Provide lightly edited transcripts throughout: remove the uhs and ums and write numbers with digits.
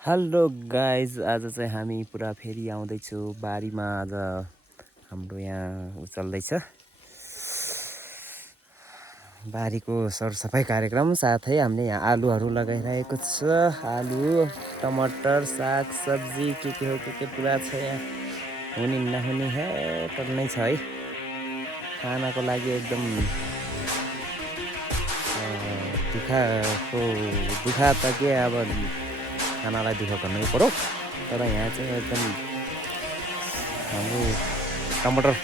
Hello guys, आज चाहिँ हामी पुरा फेरि आउँदैछु बारीमा। आज हाम्रो यहाँ चल्दैछ बारीको सरसफाइ कार्यक्रम। साथै हामीले यहाँ आलुहरू लगाइरहेको छ। आलु, टमाटर, साग सब्जी के पुरा छ यहाँ। हुने नहुने है टन्नै छ है। खानाको लागि एकदम दुःख त के, अब खानालाई दुःख गर्नै पर्यो। तर यहाँ चाहिँ एकदम हाम्रो टमाटर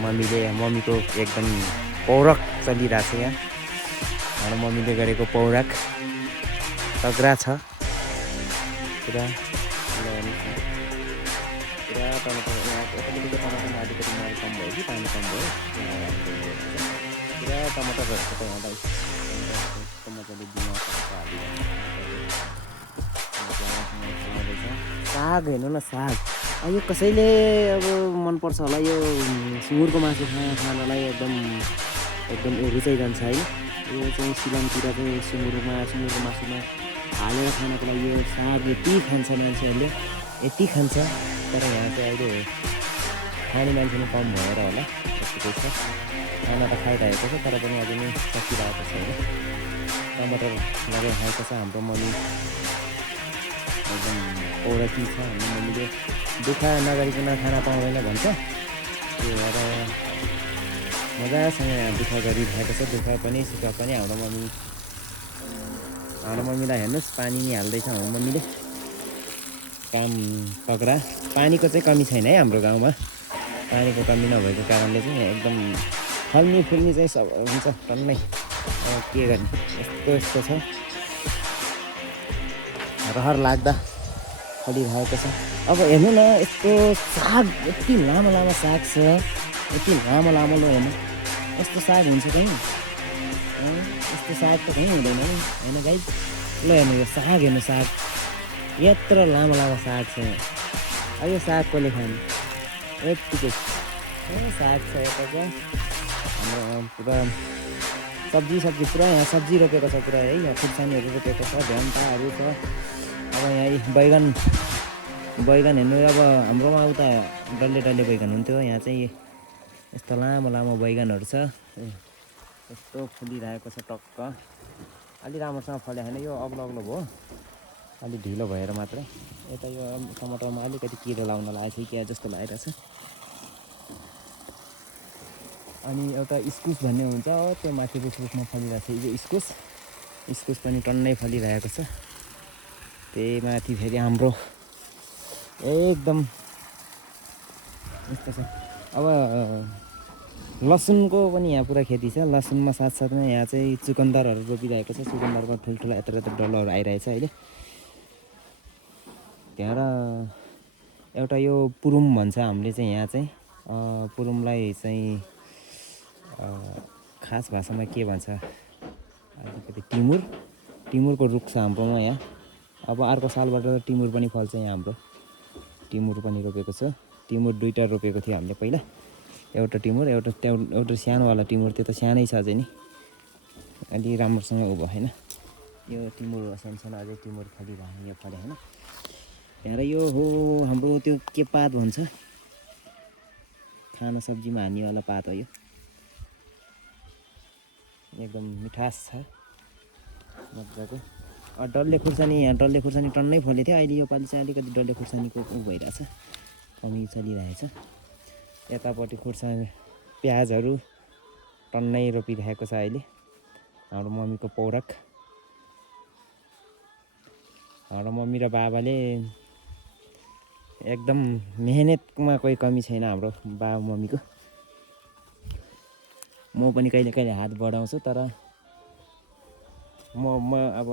मम्मीको एकदम पौरख चलिरहेको छ यहाँ। हाम्रो मम्मीले गरेको पौरख तगडा छ पुरा। पुरा टमाटर यहाँ यतापट्टिको टमाटरमा अलिकति मल कम भयो कि पानी कम भयो। पुरा टमाटरहरू छ त यहाँ मजाले साग हेर्नु न, साग यो कसैले अब मनपर्छ होला। यो सुँगुरको मासु खानालाई एकदम रुचाइरहन्छ है। यो चाहिँ सिलनतिर चाहिँ सुँगुरको मासुमा हालेर खानको लागि यो साग यति खान्छ मान्छेहरूले, यति खान्छ। तर यहाँ चाहिँ अहिले खाने मान्छे पनि कम भएर होला यस्तो छ। खाना त खाइरहेको छ तर पनि अझै नै सकिरहेको छ होइन। टमाटर लगाइरहेको छ हाम्रो मम्मी, एकदम पौरखी छ हाम्रो मम्मीले। दुःख नगरिकन खाना पाउँदैन भन्छ, त्यो भएर मजासँग दुःख गरिरहेको छ। दुःख पनि सुख पनि हाम्रो मम्मीलाई हेर्नुहोस्, पानी नि हाल्दैछ हाम्रो मम्मीले। काम तगडा। पानीको चाहिँ कमी छैन है हाम्रो गाउँमा। पानीको कमी नभएको कारणले चाहिँ एकदम फल्नी चाहिँ सब हुन्छ टन्नै। के गर्ने, यस्तो छ। रहर लाग्दा फलिरहेको छ। अब हेर्नु न, यस्तो साग यति लामो साग छ, यति लामो ल हेर्नु। यस्तो साग हुन्छ कहीँ? यस्तो साग त कहीँ हुँदैन नि होइन गाइज। ल हेर्नु यो साग, हेर्नु साग यत्रो लामो साग छ यहाँ। अब यो साग कसले खाने? यत्तिकै साग छ यता क्या। हाम्रो पुरा सब्जी पुरा यहाँ सब्जी रोपेको छ पुरा है। यहाँ खुर्सानीहरू रोपेको छ, भ्यान्टाहरू छ। अब यहाँ बैगन हेर्नु, अब हाम्रोमा उता डल्ले बैगन हुन्थ्यो, यहाँ चाहिँ यस्तो लामो बैगनहरू छ। यस्तो फुलिरहेको छ टक्क। अलि राम्रोसँग फले होइन, यो अग्लो भयो, अलि ढिलो भएर मात्रै। यता यो टमाटरमा अलिकति किरा लाउन लागेको थियो क्या जस्तो लागेको छ। अनि एउटा इस्कुस भन्ने हुन्छ, त्यो माथि रुखमा फलिरहेको छ। यो इस्कुस पनि टन्नै फलिरहेको छ। त्यही माथि फेरि हाम्रो एकदम यस्तो छ। अब लसुनको पनि यहाँ पुरा खेती छ। लसुनमा साथसाथमा यहाँ चाहिँ चुकन्दरहरू रोपिरहेको छ। चुकन्दरको ठुल्ठुला यत्रो डल्लोहरू आइरहेछ अहिले। त्यहाँ एउटा यो पुरुम भन्छ हामीले चाहिँ यहाँ चाहिँ। पुरुमलाई चाहिँ खास भाषामा के भन्छ, अलिकति टिमुरको रुख छ हाम्रोमा यहाँ। अब अर्को सालबाट टिमुर पनि फल्छ यहाँ हाम्रो। टिमुर पनि रोपेको छ। टिमुर दुईवटा रोपेको थियो हामीले पहिला। एउटा टिमुर, एउटा सानोवाला टिमुर, त्यो त सानै छ अझै नि, अलि राम्रोसँग उभो होइन। यो टिमुर सानो अझै टिमुर फलिरह्यो, यो फल्यो होइन। त्यहाँबाट यो हो हाम्रो त्यो के पात भन्छ, खाना सब्जीमा हाल्नेवाला पात हो यो। एकदम मिठास छ मजाको। डल्ले खुर्सानी टन्नै फलेको थियो। अहिले योपालि चाहिँ अलिकति डल्ले खुर्सानीको भइरहेछ, कमी चलिरहेछ। यतापट्टि प्याजहरू टन्नै रोपिरहेको छ अहिले हाम्रो मम्मीको पौरख। हाम्रो मम्मी र बाबाले एकदम मेहनतमा कोही कमी छैन हाम्रो बाबा मम्मीको। म पनि कहिले हात बढाउँछु, तर म अब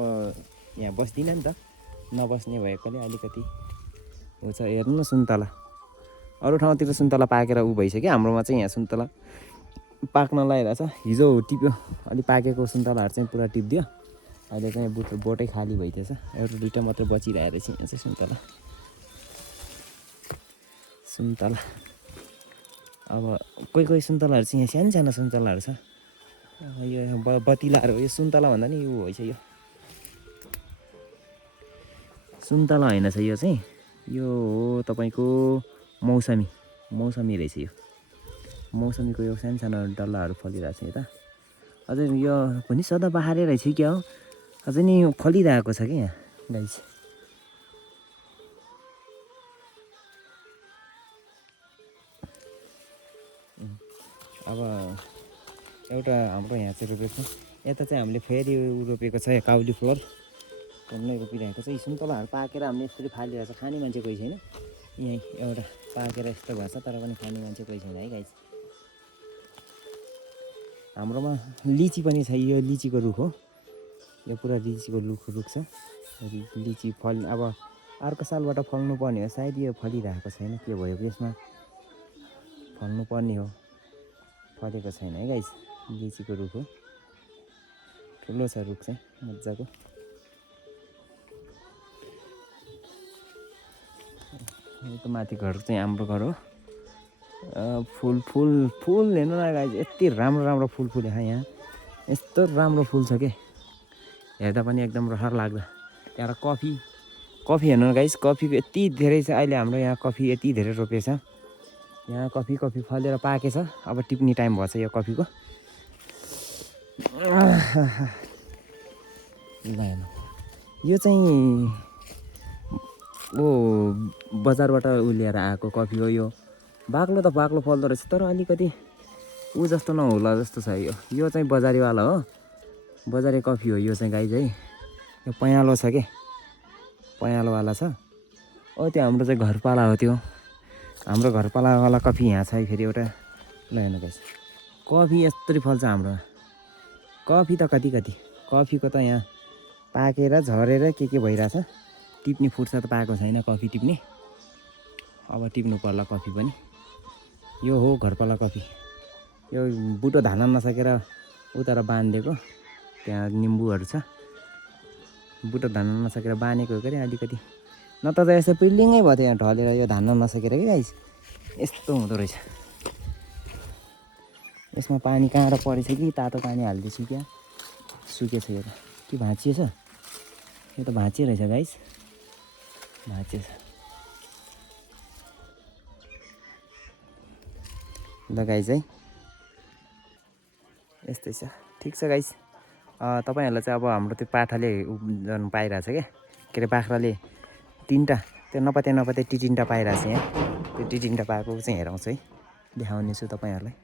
यहाँ बस्दिनँ नि त, नबस्ने भएकोले अलिकति हुन्छ। हेर्नु न सुन्तला, अरू ठाउँतिर सुन्तला पाकेर भइसक्यो, हाम्रोमा चाहिँ यहाँ सुन्तला पाक्न लगाइरहेछ। हिजो टिप्यो, अलि पाकेको सुन्तलाहरू चाहिँ पुरा टिपिदियो। अहिले चाहिँ बोटै खाली भइदिएछ, एउटा दुइटा मात्रै बचिरहेको रहेछ यहाँ चाहिँ सुन्तला। अब कोही सुन्तलाहरू चाहिँ यहाँ सानो सुन्तलाहरू छ। यो बतिलाहरू, यो सुन्तला भन्दा नि यो भइसक्यो, सुन्तला होइन छ यो चाहिँ, यो हो तपाईँको मौसमी रहेछ यो। मौसमीको यो सानो सानो डल्लाहरू फलिरहेको छ यता। अझै यो पनि सदाबहारै रहेछ क्या हो, अझै नि फलिरहेको छ कि यहाँ गाइस। अब एउटा हाम्रो यहाँ चाहिँ रोपेको छ, यता चाहिँ हामीले फेरि रोपेको छ काउली फ्लोर टन्नै रोपिरहेको छ। सुन्तलाहरू पाकेर हामीले यसरी फालिरहेको छ, खाने मान्छे कोही छैन। यहीँ एउटा पाकेर यस्तो भएको छ, तर पनि खाने मान्छे कोही छैन है गाइस। हाम्रोमा लिची पनि छ, यो लिचीको रुख हो, यो पुरा लिचीको रुख छ। लिची फल अब अर्को सालबाट फल्नु पर्ने हो सायद, यो फलिरहेको छैन, के भयो यसमा फल्नु पर्ने हो, फलेको छैन है गाइस। लिचीको रुख हो, ठुलो छ रुख चाहिँ मजाको। यो माथि घर चाहिँ हाम्रो घर हो। फुल हेर्नु न गाइस, यति राम्रो फुल फुलेको यहाँ, यस्तो राम्रो फुल छ के हेर्दा पनि एकदम रहर लाग्दा। त्यहाँबाट कफी हेर्नु न गाइस, कफीको यति धेरै छ अहिले। हाम्रो यहाँ कफी यति धेरै रोपेछ, यहाँ कफी फलेर पाकेछ। अब टिप्ने टाइम भएछ यो कफीको। यो चाहिँ बजारबाट ल्याएर आएको कफी हो। यो बाक्लो त बाक्लो फल्दो रहेछ, तर अलिकति जस्तो नहोला जस्तो छ। यो चाहिँ बजारीवाला हो, बजारे कफी हो यो चाहिँ गाइस है। यो पँयालो छ के, पँयालोवाला छ। त्यो हाम्रो चाहिँ घरपाला हो, त्यो हाम्रो घरपालावाला कफी यहाँ छ फेरि एउटा। ल हेर्नु गाइस, कफी यस्तरी फल्छ हाम्रो कफी त कति कफीको त यहाँ पाकेर झरेर के भइरहेछ। टिप्ने फुर्सद पाएको छैन कफी टिप्ने, अब टिप्नु पर्ला कफी पनि। यो हो घरपाला कफी। यो बुटो धान्न नसकेर उतार बाँधिदिएको, त्यहाँ निम्बुहरू छ, बुटो धान्न नसकेर बाँधेको हो कि अलिकति, नत्र त यस्तो पिल्डिङै भयो थियो यहाँ ढलेर, यो धान्न नसकेर कि गाइस यस्तो हुँदो रहेछ। यसमा पानी कहाँबाट परेछ कि तातो पानी हालिदिएछु क्या, सुकेछ यो त कि भाँचिएछ, यो त भाँचिए रहेछ गाइस, भाँचिएछ। ल गाइस है यस्तै छ, ठिक छ गाइस। तपाईँहरूलाई चाहिँ अब हाम्रो त्यो पाठाले उब्जन पाइरहेछ क्या, के अरे बाख्राले तिनवटा, त्यो नपाते टिटिन्टा पाइरहेछ यहाँ। त्यो टिटिन्टा पाएको चाहिँ हेराउँछ है, देखाउनेछु तपाईँहरूलाई।